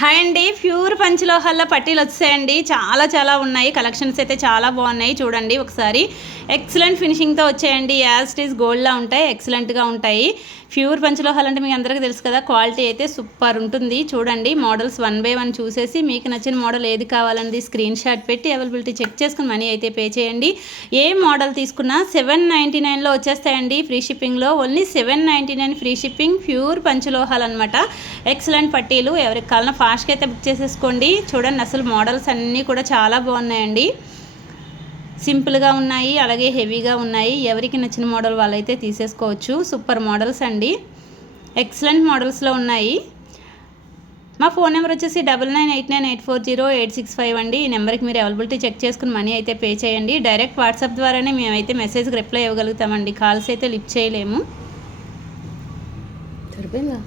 Hi అండి, pure పంచలోహాల్లో పట్టీలు వచ్చాయండి. చాలా ఉన్నాయి. కలెక్షన్స్ అయితే చాలా బాగున్నాయి. చూడండి ఒకసారి. ఎక్సలెంట్ ఫినిషింగ్తో వచ్చాయండి. యాజ్ ఇట్ ఈస్ గోల్డ్లా ఉంటాయి, ఎక్సలెంట్గా ఉంటాయి. ప్యూర్ పంచలోహాలు అంటే మీకు అందరికీ తెలుసు కదా, క్వాలిటీ అయితే సూపర్ ఉంటుంది. చూడండి మోడల్స్ 1 by 1 చూసేసి మీకు నచ్చిన మోడల్ ఏది కావాలన్నది స్క్రీన్ షాట్ పెట్టి అవైలబిలిటీ చెక్ చేసుకుని మనీ అయితే పే చేయండి. ఏ మోడల్ తీసుకున్నా 799లో వచ్చేస్తాయండి ఫ్రీ షిప్పింగ్లో. Only 799 free shipping. ప్యూర్ పంచలోహాలు అనమాట. ఎక్సలెంట్ పట్టీలు. ఎవరికి కావాలన్నా ఫాస్ట్గా అయితే బుక్ చేసేసుకోండి. చూడండి అసలు మోడల్స్ అన్నీ కూడా చాలా బాగున్నాయండి. సింపుల్గా ఉన్నాయి, అలాగే హెవీగా ఉన్నాయి. ఎవరికి నచ్చిన మోడల్ వాళ్ళైతే తీసేసుకోవచ్చు. సూపర్ మోడల్స్ అండి, ఎక్సలెంట్ మోడల్స్లో ఉన్నాయి. మా ఫోన్ నెంబర్ వచ్చేసి 9989840865 అండి. ఈ నెంబర్కి మీరు అవైలబిలిటీ చెక్ చేసుకుని మనీ అయితే పే చేయండి. డైరెక్ట్ వాట్సాప్ ద్వారానే మేమైతే మెసేజ్కి రిప్లై ఇవ్వగలుగుతామండి. కాల్స్ అయితే లిఫ్ట్ చేయలేము. సరిపోయిందా?